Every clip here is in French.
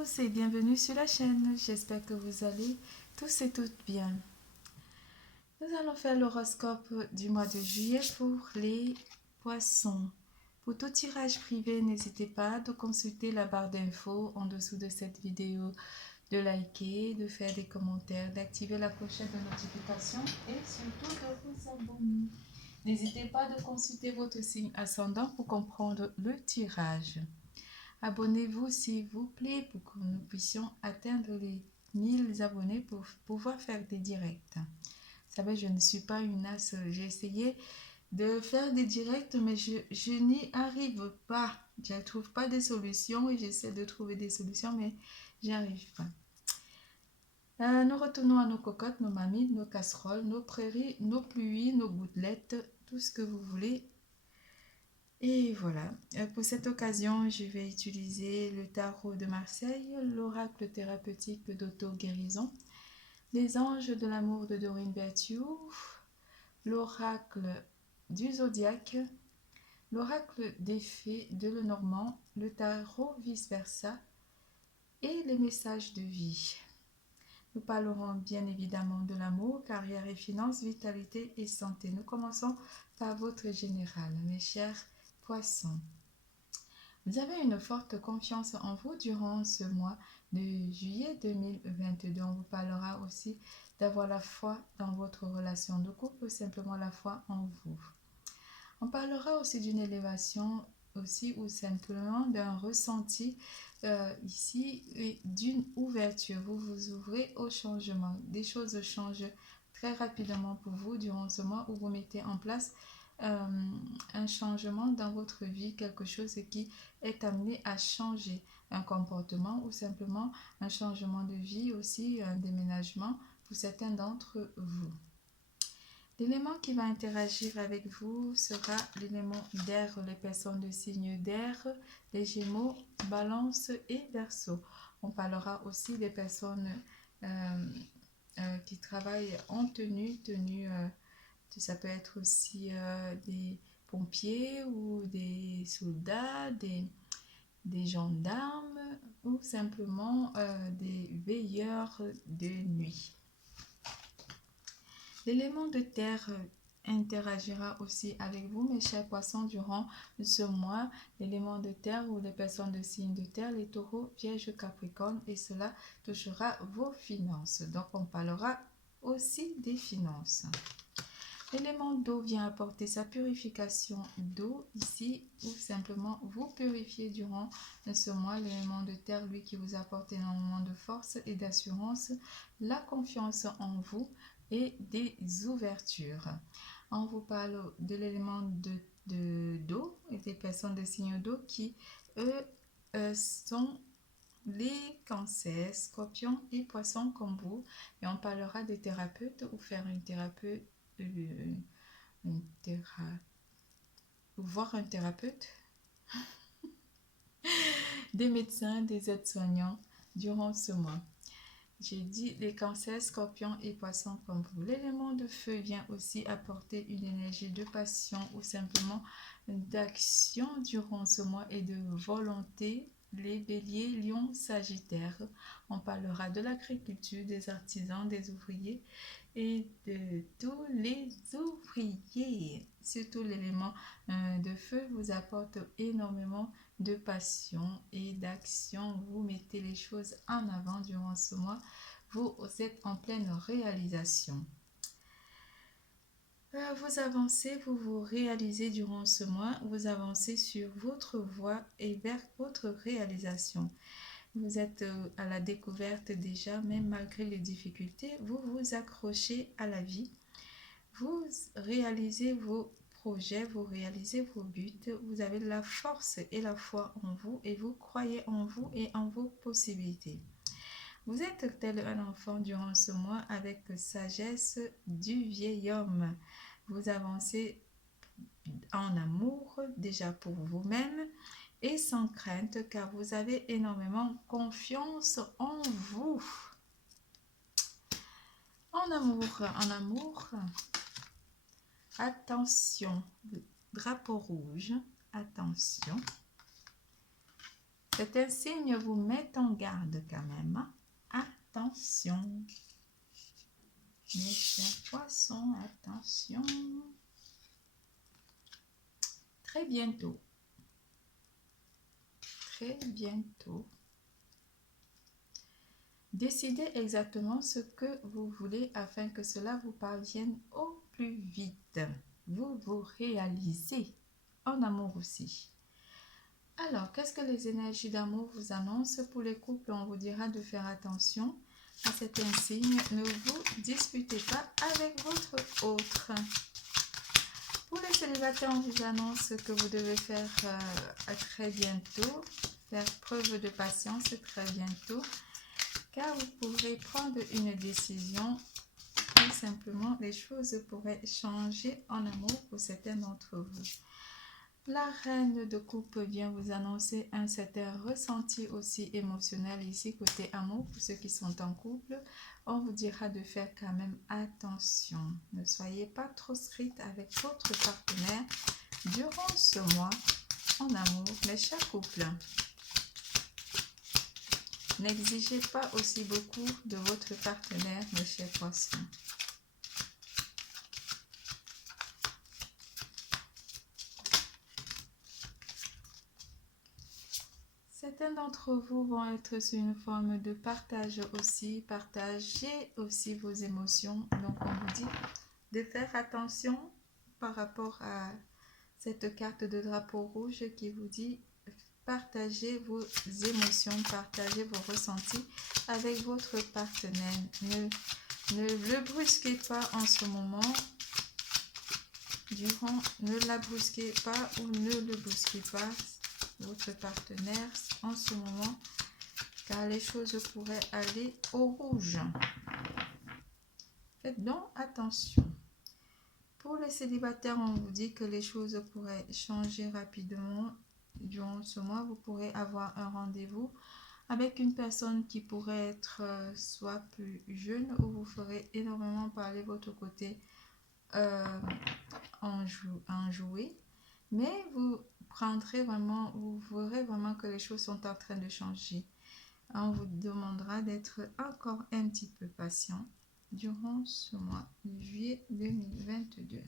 tous et bienvenue sur la chaîne. J'espère que vous allez tous et toutes bien. Nous allons faire l'horoscope du mois de juillet pour les poissons. Pour tout tirage privé, n'hésitez pas de consulter la barre d'infos en dessous de cette vidéo, de liker, de faire des commentaires, d'activer la clochette de notification et surtout de vous abonner. N'hésitez pas de consulter votre signe ascendant pour comprendre le tirage. Abonnez-vous s'il vous plaît pour que nous puissions atteindre les 1000 abonnés pour pouvoir faire des directs. Vous savez, je ne suis pas une as. J'ai essayé de faire des directs, mais je n'y arrive pas. Je ne trouve pas des solutions et j'essaie de trouver des solutions, mais j'y arrive pas. Nous retournons à nos cocottes, nos mamies, nos casseroles, nos prairies, nos pluies, nos gouttelettes, tout ce que vous voulez. Et voilà, pour cette occasion, je vais utiliser le tarot de Marseille, l'oracle thérapeutique d'auto-guérison, les anges de l'amour de Doreen Virtue, l'oracle du zodiaque, l'oracle des fées de Lenormand, le tarot vice-versa et les messages de vie. Nous parlerons bien évidemment de l'amour, carrière et finances, vitalité et santé. Nous commençons par votre général, mes chers Poissons. Vous avez une forte confiance en vous durant ce mois de juillet 2022. On vous parlera aussi d'avoir la foi dans votre relation de couple ou simplement la foi en vous. On parlera aussi d'une élévation aussi ou simplement d'un ressenti ici et d'une ouverture. Vous vous ouvrez au changement. Des choses changent très rapidement pour vous durant ce mois où vous mettez en place un changement dans votre vie, quelque chose qui est amené à changer, un comportement ou simplement un changement de vie, aussi un déménagement pour certains d'entre vous. L'élément qui va interagir avec vous sera l'élément d'air, les personnes de signe d'air, les Gémeaux, Balance et Verseau. On parlera aussi des personnes qui travaillent en tenue, ça peut être aussi des pompiers ou des soldats, des gendarmes ou simplement des veilleurs de nuit. L'élément de terre interagira aussi avec vous, mes chers poissons, durant ce mois. L'élément de terre ou les personnes de signe de terre, les taureaux, vierges, capricornes, et cela touchera vos finances. Donc, on parlera aussi des finances. L'élément d'eau vient apporter sa purification d'eau ici, ou simplement vous purifier durant ce mois. L'élément de terre, lui, qui vous apporte énormément de force et d'assurance, la confiance en vous et des ouvertures. On vous parle de l'élément d'eau et des personnes de signe d'eau qui, eux, sont les cancers, scorpions et poissons comme vous. Et on parlera des thérapeutes ou faire une thérapeute, voir un thérapeute, des médecins, des aides-soignants durant ce mois. J'ai dit les cancers, scorpions et poissons comme vous. L'élément de feu vient aussi apporter une énergie de passion ou simplement d'action durant ce mois et de volonté. Les béliers, lions, sagittaires. On parlera de l'agriculture, des artisans, des ouvriers et de tous les ouvriers. Surtout l'élément de feu vous apporte énormément de passion et d'action. Vous mettez les choses en avant durant ce mois. Vous êtes en pleine réalisation. Vous avancez, vous vous réalisez durant ce mois. Vous avancez sur votre voie et vers votre réalisation. Vous êtes à la découverte déjà, même malgré les difficultés. Vous vous accrochez à la vie. Vous réalisez vos projets, vous réalisez vos buts. Vous avez la force et la foi en vous et vous croyez en vous et en vos possibilités. Vous êtes tel un enfant durant ce mois avec sagesse du vieil homme. Vous avancez en amour déjà pour vous-même et sans crainte car vous avez énormément confiance en vous. En amour, attention, drapeau rouge, attention. Certains signes vous mettent en garde quand même. Hein. Attention. Mes chers poissons, attention. Très bientôt. Très bientôt. Décidez exactement ce que vous voulez afin que cela vous parvienne au plus vite. Vous vous réalisez en amour aussi. Alors, qu'est-ce que les énergies d'amour vous annoncent? Pour les couples, on vous dira de faire attention à certains signes. Ne vous disputez pas avec votre autre. Pour les célibataires, on vous annonce que vous devez faire très bientôt, faire preuve de patience très bientôt, car vous pourrez prendre une décision. Tout simplement, les choses pourraient changer en amour pour certains d'entre vous. La reine de coupe vient vous annoncer un certain ressenti aussi émotionnel ici côté amour. Pour ceux qui sont en couple, on vous dira de faire quand même attention. Ne soyez pas trop strict avec votre partenaire durant ce mois en amour, mes chers couples. N'exigez pas aussi beaucoup de votre partenaire, mes chers poissons. Certains d'entre vous vont être sur une forme de partage aussi. Partagez aussi vos émotions. Donc, on vous dit de faire attention par rapport à cette carte de drapeau rouge qui vous dit partagez vos émotions, partagez vos ressentis avec votre partenaire. Ne le brusquez pas en ce moment. Ne la brusquez pas ou ne le brusquez pas, votre partenaire en ce moment, car les choses pourraient aller au rouge. Faites donc attention. Pour les célibataires, on vous dit que les choses pourraient changer rapidement. Durant ce mois, vous pourrez avoir un rendez-vous avec une personne qui pourrait être soit plus jeune ou vous ferez énormément parler votre côté enjoué. Mais vous verrez vraiment que les choses sont en train de changer. On vous demandera d'être encore un petit peu patient durant ce mois de juillet 2022.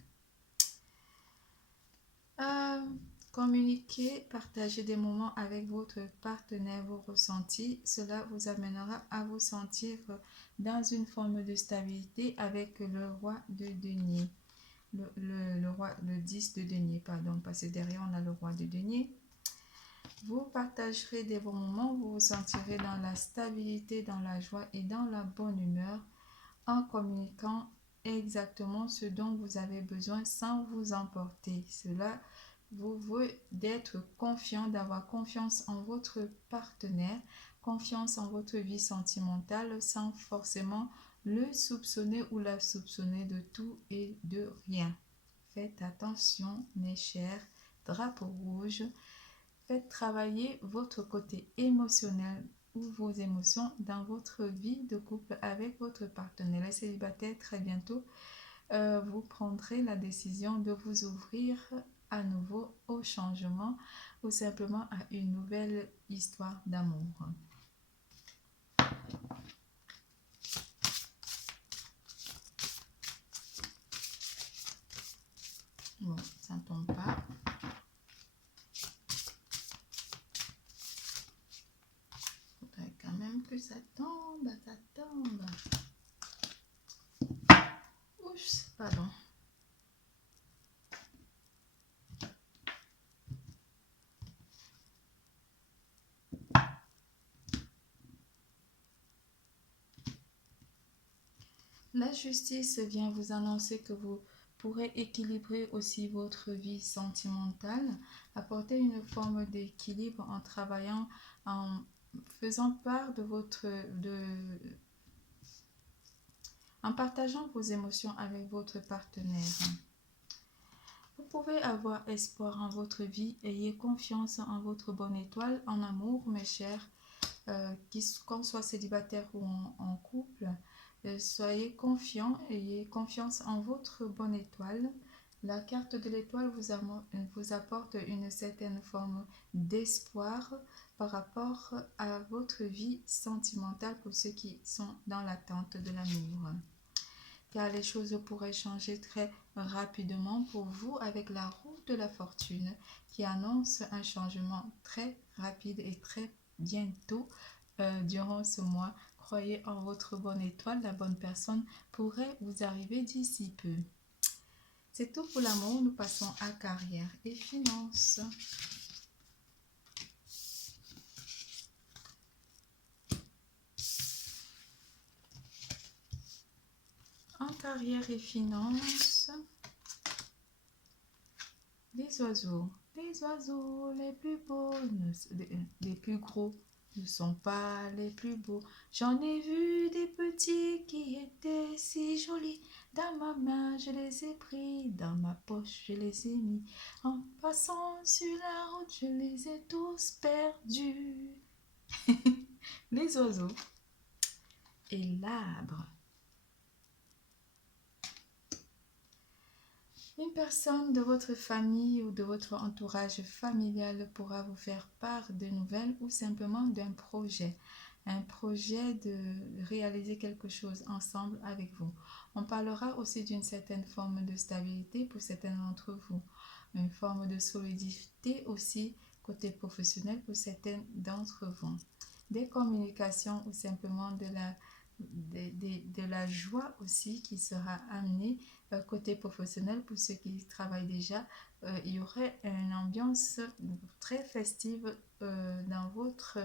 Communiquez, partagez des moments avec votre partenaire, vos ressentis. Cela vous amènera à vous sentir dans une forme de stabilité avec le roi de denier. Le 10 de denier, pardon, parce que derrière on a le roi de denier. Vous partagerez des bons moments, vous vous sentirez dans la stabilité, dans la joie et dans la bonne humeur en communiquant exactement ce dont vous avez besoin sans vous emporter. Cela vous veut d'être confiant, d'avoir confiance en votre partenaire, confiance en votre vie sentimentale sans forcément le soupçonner ou la soupçonner de tout et de rien. Faites attention, mes chers drapeaux rouges. Faites travailler votre côté émotionnel ou vos émotions dans votre vie de couple avec votre partenaire. Les célibataires, très bientôt, vous prendrez la décision de vous ouvrir à nouveau au changement ou simplement à une nouvelle histoire d'amour. Bon, ça ne tombe pas. Faudrait quand même que ça tombe, ça tombe. Oups, pardon. La justice vient vous annoncer que vous pourrez équilibrer aussi votre vie sentimentale, apporter une forme d'équilibre en travaillant, en faisant part en partageant vos émotions avec votre partenaire. Vous pouvez avoir espoir en votre vie, ayez confiance en votre bonne étoile, en amour, mes chers, qu'on soit célibataire ou en couple. Soyez confiants, ayez confiance en votre bonne étoile La carte de l'étoile vous apporte une certaine forme d'espoir par rapport à votre vie sentimentale pour ceux qui sont dans l'attente de l'amour. Car les choses pourraient changer très rapidement pour vous avec la roue de la fortune qui annonce un changement très rapide et très bientôt durant ce mois. Croyez en votre bonne étoile, la bonne personne pourrait vous arriver d'ici peu. C'est tout pour l'amour, nous passons à carrière et finances. En carrière et finances, les oiseaux les plus beaux, les plus gros ne sont pas les plus beaux. J'en ai vu des petits qui étaient si jolis. Dans ma main, je les ai pris, dans ma poche, je les ai mis. En passant sur la route, je les ai tous perdus. Les oiseaux et l'arbre. Une personne de votre famille ou de votre entourage familial pourra vous faire part de nouvelles ou simplement d'un projet. Un projet de réaliser quelque chose ensemble avec vous. On parlera aussi d'une certaine forme de stabilité pour certains d'entre vous. Une forme de solidité aussi côté professionnel pour certains d'entre vous. Des communications ou simplement de la joie aussi qui sera amenée côté professionnel pour ceux qui travaillent déjà. Il y aurait une ambiance très festive dans votre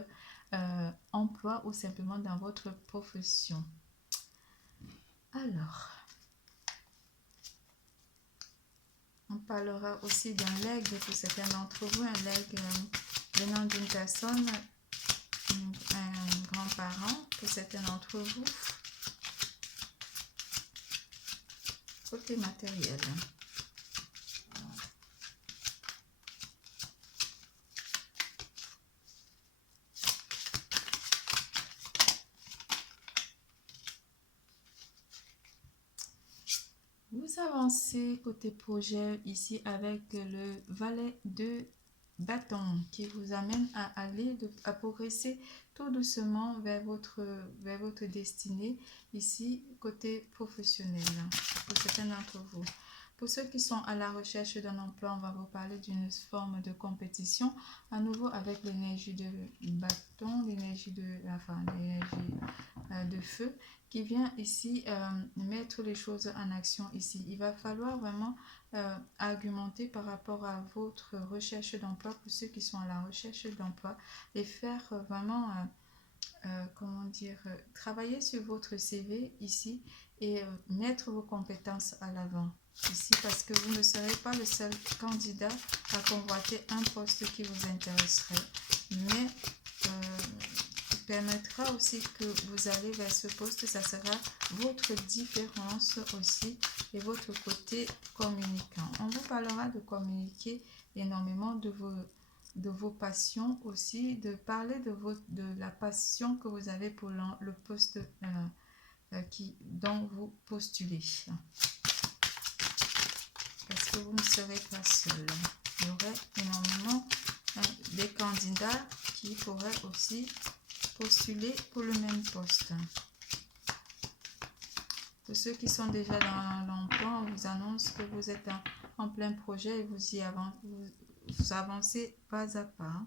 emploi ou simplement dans votre profession. Alors, on parlera aussi d'un legs pour certains d'entre vous, un legs venant d'une personne, un grand-parent pour certains d'entre vous. Côté matériel. Vous avancez côté projet ici avec le valet de bâton qui vous amène à à progresser tout doucement vers votre destinée ici côté professionnel pour certains d'entre vous. Pour ceux qui sont à la recherche d'un emploi, on va vous parler d'une forme de compétition, à nouveau avec l'énergie de bâton, l'énergie de feu, qui vient ici mettre les choses en action ici. Il va falloir vraiment argumenter par rapport à votre recherche d'emploi pour ceux qui sont à la recherche d'emploi et faire vraiment travailler sur votre CV ici et mettre vos compétences à l'avant ici parce que vous ne serez pas le seul candidat à convoiter un poste qui vous intéresserait, mais permettra aussi que vous allez vers ce poste, ça sera votre différence aussi et votre côté communicant. On vous parlera de communiquer énormément de vos passions aussi, de parler de la passion que vous avez pour le poste dont vous postulez. Parce que vous ne serez pas seul. Il y aurait énormément des candidats qui pourraient aussi postuler pour le même poste. Pour ceux qui sont déjà dans l'emploi, on vous annonce que vous êtes en plein projet et vous avancez pas à pas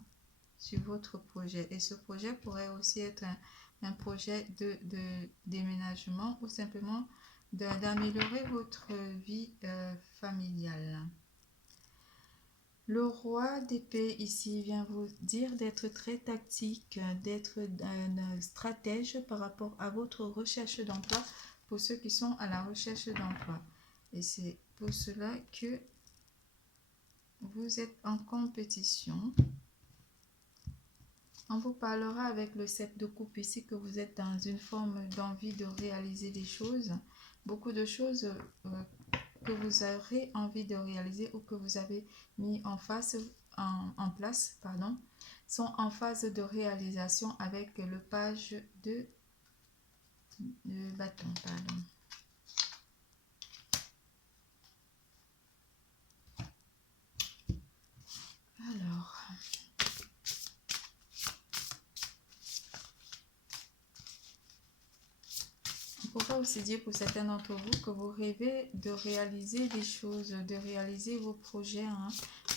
sur votre projet. Et ce projet pourrait aussi être un projet de déménagement ou simplement d'améliorer votre vie familiale. Le roi d'épée ici vient vous dire d'être très tactique, d'être un stratège par rapport à votre recherche d'emploi pour ceux qui sont à la recherche d'emploi. Et c'est pour cela que vous êtes en compétition. On vous parlera avec le 7 de coupe ici que vous êtes dans une forme d'envie de réaliser des choses. Beaucoup de choses que vous aurez envie de réaliser ou que vous avez mis en place, sont en phase de réalisation avec le page de bâton. Alors, on pourrait aussi dire pour certains d'entre vous que vous rêvez de réaliser des choses, de réaliser vos projets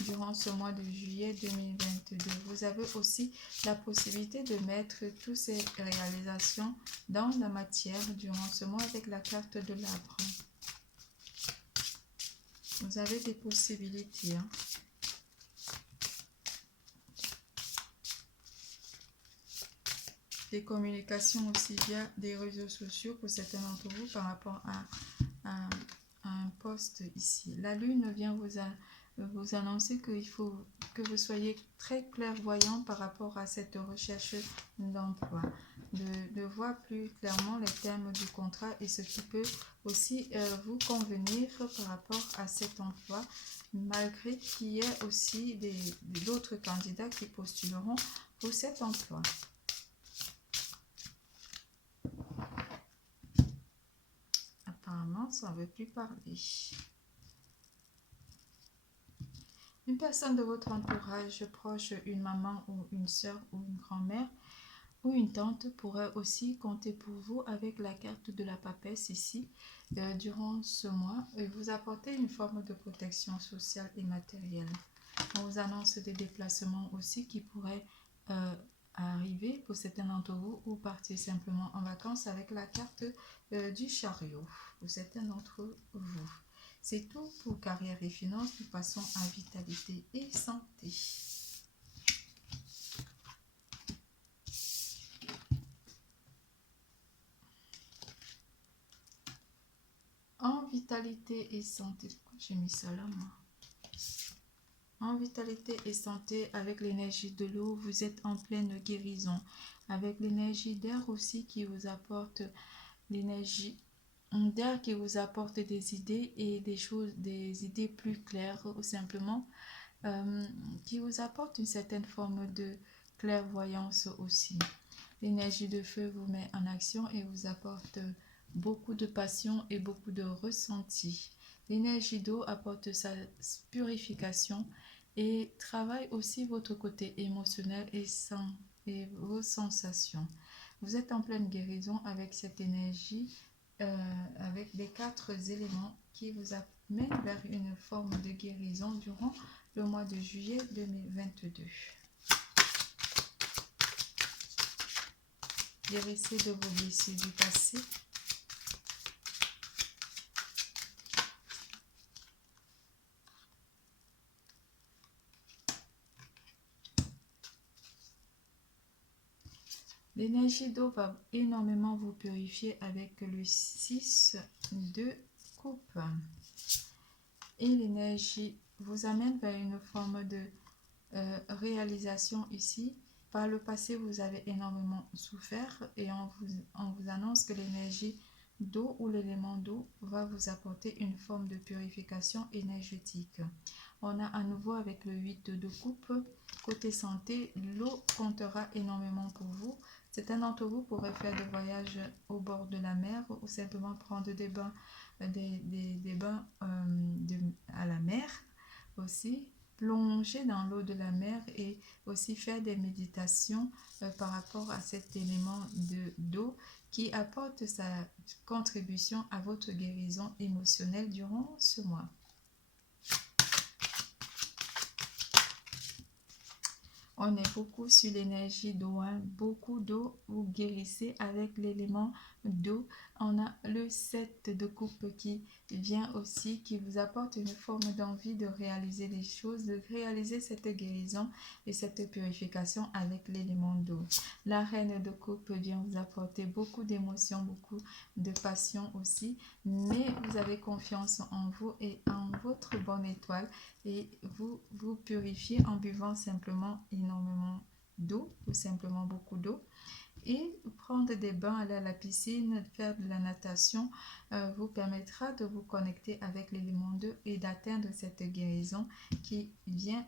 durant ce mois de juillet 2022. Vous avez aussi la possibilité de mettre toutes ces réalisations dans la matière durant ce mois avec la carte de l'arbre. Vous avez des possibilités. Des communications aussi via des réseaux sociaux pour certains d'entre vous par rapport à un poste ici. La lune vient vous annoncer qu'il faut que vous soyez très clairvoyant par rapport à cette recherche d'emploi, de voir plus clairement les termes du contrat et ce qui peut aussi vous convenir par rapport à cet emploi, malgré qu'il y ait aussi d'autres candidats qui postuleront pour cet emploi. Apparemment, ça ne veut plus parler. Une personne de votre entourage proche, une maman ou une soeur ou une grand-mère ou une tante pourrait aussi compter pour vous avec la carte de la papesse ici durant ce mois et vous apporter une forme de protection sociale et matérielle. On vous annonce des déplacements aussi qui pourraient arriver pour certains d'entre vous ou partir simplement en vacances avec la carte du chariot pour certains d'entre vous. C'est tout pour carrière et finances. Nous passons à vitalité et santé. En vitalité et santé, pourquoi j'ai mis ça là moi? En vitalité et santé, avec l'énergie de l'eau, vous êtes en pleine guérison. Avec l'énergie d'air aussi qui vous apporte l'énergie d'air qui vous apporte des idées et des idées plus claires ou simplement qui vous apporte une certaine forme de clairvoyance aussi. L'énergie de feu vous met en action et vous apporte beaucoup de passion et beaucoup de ressenti. L'énergie d'eau apporte sa purification et travaille aussi votre côté émotionnel et vos sensations. Vous êtes en pleine guérison avec cette énergie, avec les 4 éléments qui vous amènent vers une forme de guérison durant le mois de juillet 2022. Guérissez de vos blessures du passé. L'énergie d'eau va énormément vous purifier avec le 6 de coupe. Et l'énergie vous amène vers une forme de réalisation ici. Par le passé, vous avez énormément souffert et on vous annonce que l'énergie d'eau ou l'élément d'eau va vous apporter une forme de purification énergétique. On a à nouveau avec le 8 de coupe. Côté santé, l'eau comptera énormément pour vous. Certains d'entre vous pourraient faire des voyages au bord de la mer ou simplement prendre des bains, à la mer aussi. Plonger dans l'eau de la mer et aussi faire des méditations par rapport à cet élément d'eau qui apporte sa contribution à votre guérison émotionnelle durant ce mois. On est beaucoup sur l'énergie d'eau, beaucoup d'eau, vous guérissez avec l'élément d'eau. On a le 7 de coupe qui vient aussi, qui vous apporte une forme d'envie de réaliser des choses, de réaliser cette guérison et cette purification avec l'élément d'eau. La reine de coupe vient vous apporter beaucoup d'émotions, beaucoup de passion aussi, mais vous avez confiance en vous et en votre bonne étoile et vous vous purifiez en buvant simplement énormément d'eau ou simplement beaucoup d'eau. Et prendre des bains, aller à la piscine, faire de la natation vous permettra de vous connecter avec l'élément d'eau et d'atteindre cette guérison qui vient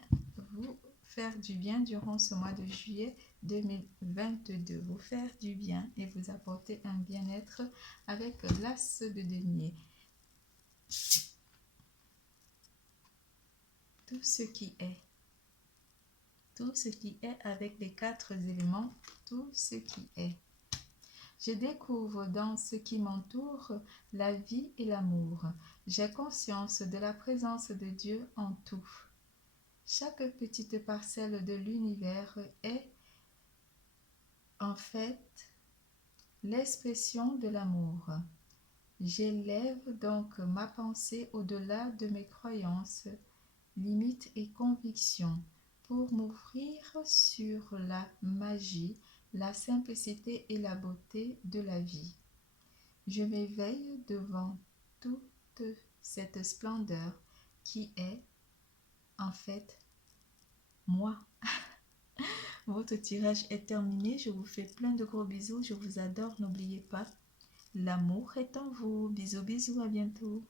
vous faire du bien durant ce mois de juillet 2022. Vous faire du bien et vous apporter un bien-être avec l'as de denier. Tout ce qui est tout ce qui est avec les 4 éléments, tout ce qui est. Je découvre dans ce qui m'entoure la vie et l'amour. J'ai conscience de la présence de Dieu en tout. Chaque petite parcelle de l'univers est en fait l'expression de l'amour. J'élève donc ma pensée au-delà de mes croyances, limites et convictions pour m'ouvrir sur la magie, la simplicité et la beauté de la vie. Je m'éveille devant toute cette splendeur qui est, en fait, moi. Votre tirage est terminé. Je vous fais plein de gros bisous. Je vous adore. N'oubliez pas, l'amour est en vous. Bisous, bisous. À bientôt.